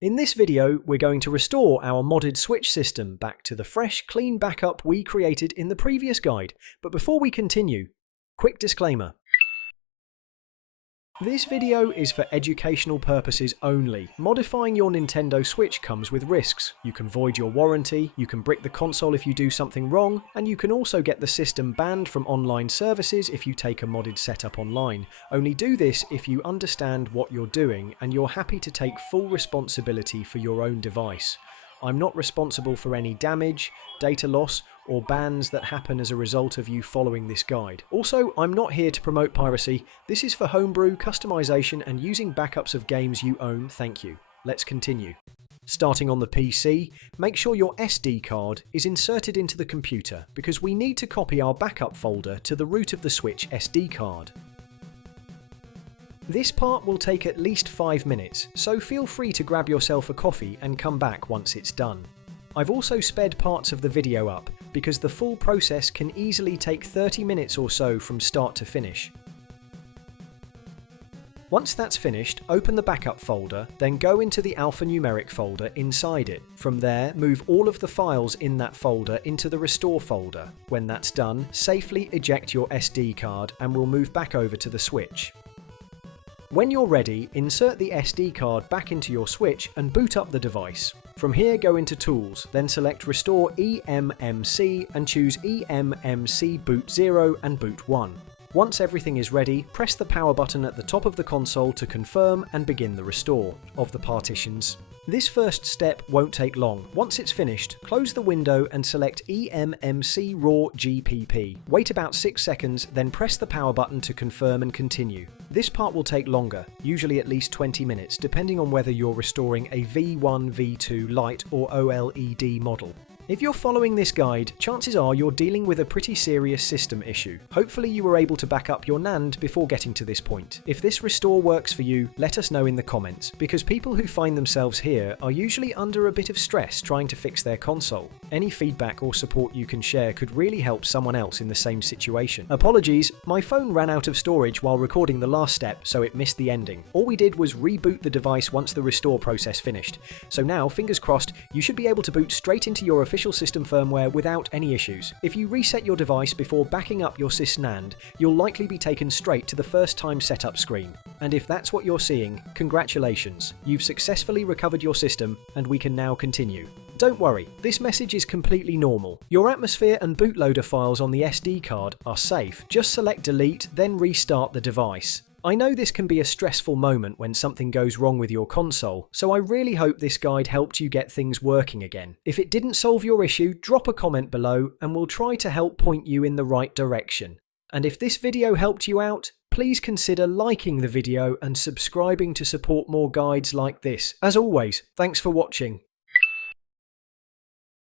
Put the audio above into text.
In this video, we're going to restore our modded switch system back to the fresh, clean backup we created in the previous guide. But before we continue, quick disclaimer. This video is for educational purposes only. Modifying your Nintendo Switch comes with risks. You can void your warranty, you can brick the console if you do something wrong, and you can also get the system banned from online services if you take a modded setup online. Only do this if you understand what you're doing and you're happy to take full responsibility for your own device. I'm not responsible for any damage, data loss, or bans that happen as a result of you following this guide. Also, I'm not here to promote piracy. This is for homebrew, customization, and using backups of games you own. Thank you. Let's continue. Starting on the PC, make sure your SD card is inserted into the computer because we need to copy our backup folder to the root of the Switch SD card. This part will take at least 5 minutes, so feel free to grab yourself a coffee and come back once it's done. I've also sped parts of the video up, because the full process can easily take 30 minutes or so from start to finish. Once that's finished, open the backup folder, then go into the alphanumeric folder inside it. From there, move all of the files in that folder into the restore folder. When that's done, safely eject your SD card and we'll move back over to the Switch. When you're ready, insert the SD card back into your Switch and boot up the device. From here, go into Tools, then select Restore eMMC and choose eMMC Boot 0 and Boot 1. Once everything is ready, press the power button at the top of the console to confirm and begin the restore of the partitions. This first step won't take long. Once it's finished, close the window and select eMMC RAW GPP. Wait about 6 seconds, then press the power button to confirm and continue. This part will take longer, usually at least 20 minutes, depending on whether you're restoring a V1, V2 Lite or OLED model. If you're following this guide, chances are you're dealing with a pretty serious system issue. Hopefully you were able to back up your NAND before getting to this point. If this restore works for you, let us know in the comments, because people who find themselves here are usually under a bit of stress trying to fix their console. Any feedback or support you can share could really help someone else in the same situation. Apologies, my phone ran out of storage while recording the last step, so it missed the ending. All we did was reboot the device once the restore process finished. So now, fingers crossed, you should be able to boot straight into your official system firmware without any issues. If you reset your device before backing up your SysNAND, you'll likely be taken straight to the first time setup screen. And if that's what you're seeing, congratulations, you've successfully recovered your system and we can now continue. Don't worry, this message is completely normal. Your atmosphere and bootloader files on the SD card are safe. Just select delete, then restart the device. I know this can be a stressful moment when something goes wrong with your console, so I really hope this guide helped you get things working again. If it didn't solve your issue, drop a comment below and we'll try to help point you in the right direction. And if this video helped you out, please consider liking the video and subscribing to support more guides like this. As always, thanks for watching.